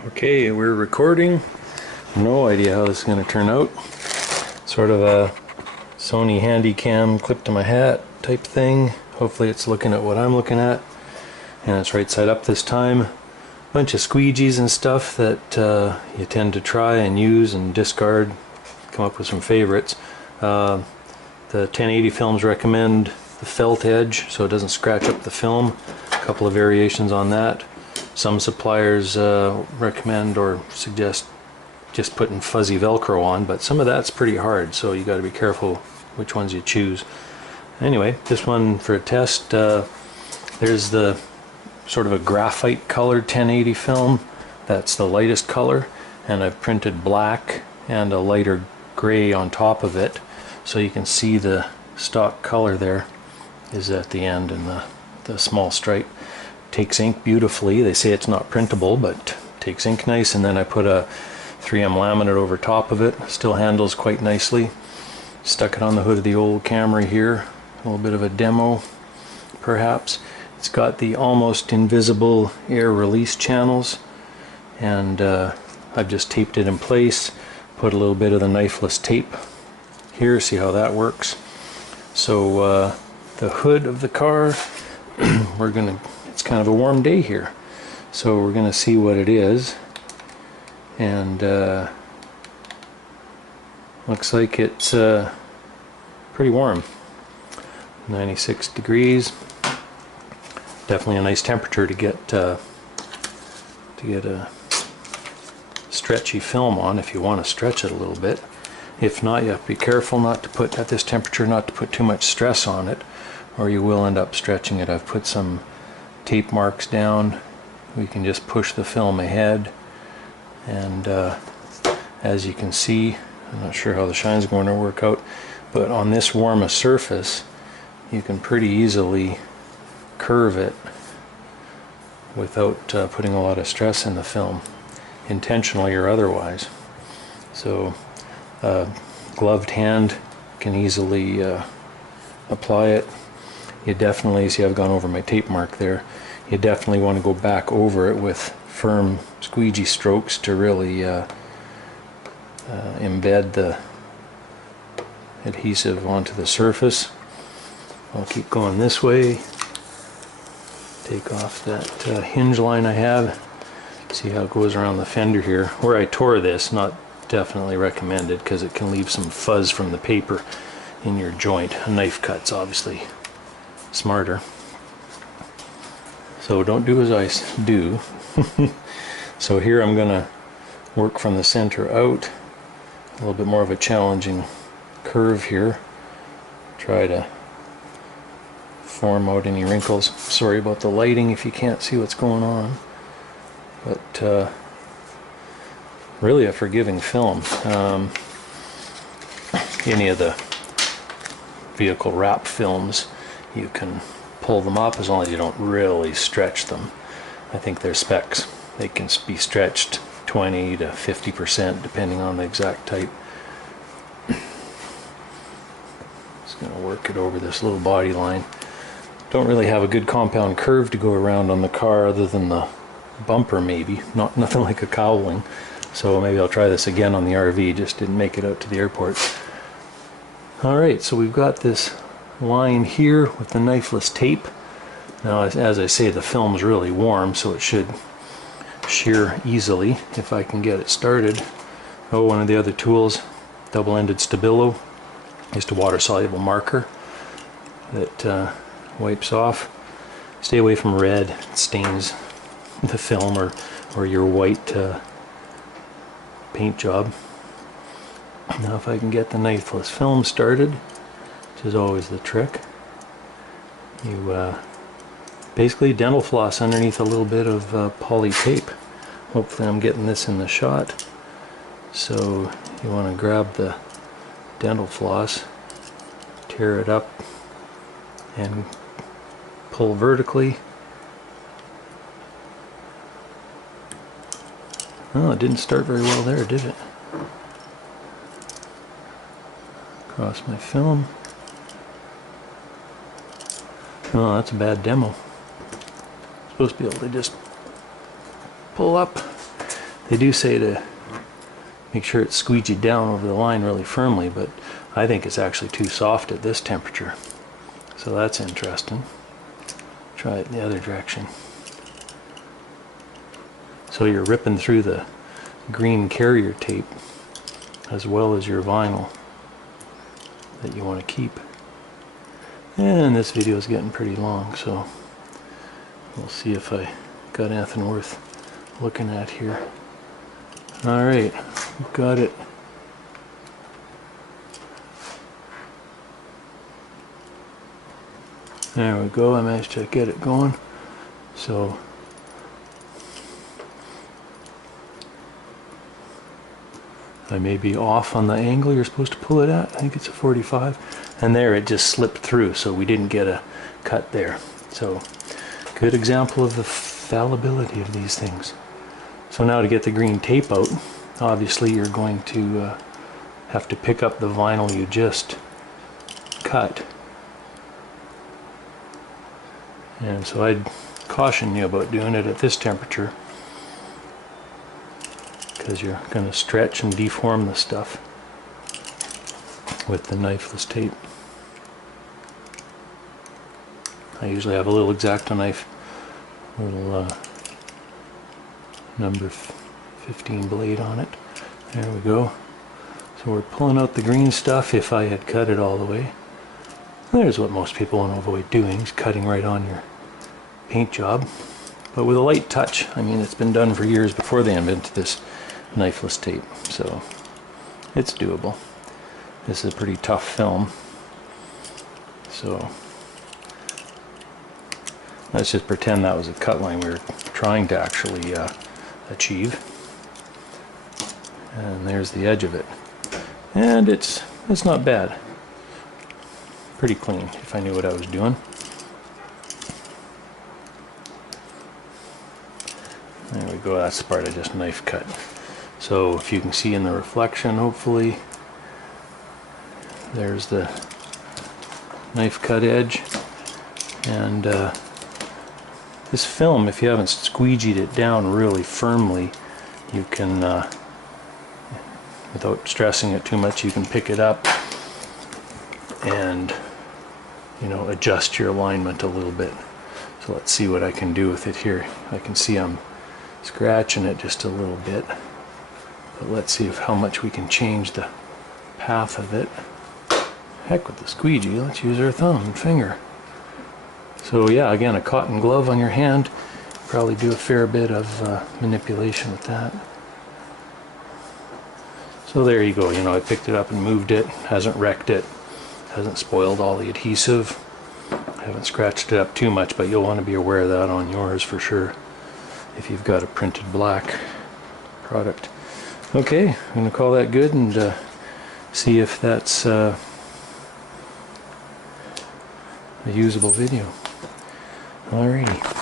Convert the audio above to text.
Okay, we're recording. No idea how this is going to turn out. Sort of a Sony Handycam clip to my hat type thing. Hopefully it's looking at what I'm looking at. And it's right side up this time. Bunch of squeegees and stuff that you tend to try and use and discard. Come up with some favorites. The 1080 films recommend the felt edge so it doesn't scratch up the film. A couple of variations on that. Some suppliers recommend or suggest just putting fuzzy Velcro on, but some of that's pretty hard, so you got to be careful which ones you choose. Anyway, this one for a test, there's the sort of a graphite colored 1080 film. That's the lightest color, and I've printed black and a lighter gray on top of it, so you can see the stock color there is at the end, and the small stripe. Takes ink beautifully. They say it's not printable, but takes ink nice. And then I put a 3M laminate over top of it. Still handles quite nicely. Stuck it on the hood of the old Camry here. A little bit of a demo, perhaps. It's got the almost invisible air release channels, and I've just taped it in place. Put a little bit of the knifeless tape here. See how that works. So the hood of the car, it's kind of a warm day here, so we're going to see what it is, and looks like it's pretty warm. 96 degrees. Definitely a nice temperature to get a stretchy film on if you want to stretch it a little bit. If not, you have to be careful not to put, at this temperature, not to put too much stress on it, or you will end up stretching it. I've put some tape marks down. We can just push the film ahead, and as you can see, I'm not sure how the shine's going to work out, but on this warm a surface you can pretty easily curve it without putting a lot of stress in the film, intentionally or otherwise. So gloved hand can easily apply it. You definitely, see I've gone over my tape mark there, you definitely want to go back over it with firm squeegee strokes to really embed the adhesive onto the surface. I'll keep going this way. Take off that hinge line I have. See how it goes around the fender here. Where I tore this, not definitely recommended because it can leave some fuzz from the paper in your joint. A knife cut's obviously smarter. So don't do as I do. So here I'm gonna work from the center out. A little bit more of a challenging curve here. Try to form out any wrinkles. Sorry about the lighting if you can't see what's going on. But really a forgiving film. Any of the vehicle wrap films, you can pull them up as long as you don't really stretch them. I think they're specs. They can be stretched 20 to 50% depending on the exact type. Just going to work it over this little body line. Don't really have a good compound curve to go around on the car other than the bumper maybe. Nothing like a cowling. So maybe I'll try this again on the RV. Just didn't make it out to the airport. Alright, so we've got this line here with the knifeless tape. Now as I say, the film's really warm, so it should shear easily if I can get it started. Oh, one of the other tools, double-ended Stabilo, just a water-soluble marker that wipes off. Stay away from red, it stains the film or your white paint job. Now if I can get the knifeless film started, which is always the trick, you basically dental floss underneath a little bit of poly tape. Hopefully I'm getting this in the shot. So you want to grab the dental floss, tear it up, and pull vertically. Oh, it didn't start very well there, did it? Across my film. Oh, that's a bad demo. Supposed to be able to just pull up. They do say to make sure it's squeegeed down over the line really firmly, but I think it's actually too soft at this temperature. So that's interesting. Try it in the other direction. So you're ripping through the green carrier tape as well as your vinyl that you want to keep. And this video is getting pretty long, so we'll see if I got anything worth looking at here. Alright, we've got it. There we go, I managed to get it going. So I may be off on the angle you're supposed to pull it at. I think it's a 45. And there it just slipped through, so we didn't get a cut there. So good example of the fallibility of these things. So now to get the green tape out, obviously you're going to have to pick up the vinyl you just cut. And so I'd caution you about doing it at this temperature, because you're going to stretch and deform the stuff with the knifeless tape. I usually have a little X-Acto knife, little number 15 blade on it. There we go. So we're pulling out the green stuff if I had cut it all the way. There's what most people want to avoid doing, is cutting right on your paint job. But with a light touch, I mean, it's been done for years before they invented this knifeless tape, so it's doable. This is a pretty tough film, so let's just pretend that was a cut line we were trying to actually achieve. And there's the edge of it, and it's not bad. Pretty clean if I knew what I was doing. There we go, that's the part I just knife cut. So if you can see in the reflection, hopefully, there's the knife cut edge. And this film, if you haven't squeegeed it down really firmly, you can, without stressing it too much, you can pick it up and, you know, adjust your alignment a little bit. So let's see what I can do with it here. I can see I'm scratching it just a little bit. But let's see how much we can change the path of it. Heck with the squeegee, let's use our thumb and finger. So yeah, again, a cotton glove on your hand, probably do a fair bit of manipulation with that. So there you go, you know, I picked it up and moved it, hasn't wrecked it, hasn't spoiled all the adhesive, haven't scratched it up too much, but you'll want to be aware of that on yours for sure if you've got a printed black product. Okay, I'm going to call that good and see if that's a usable video. Alrighty.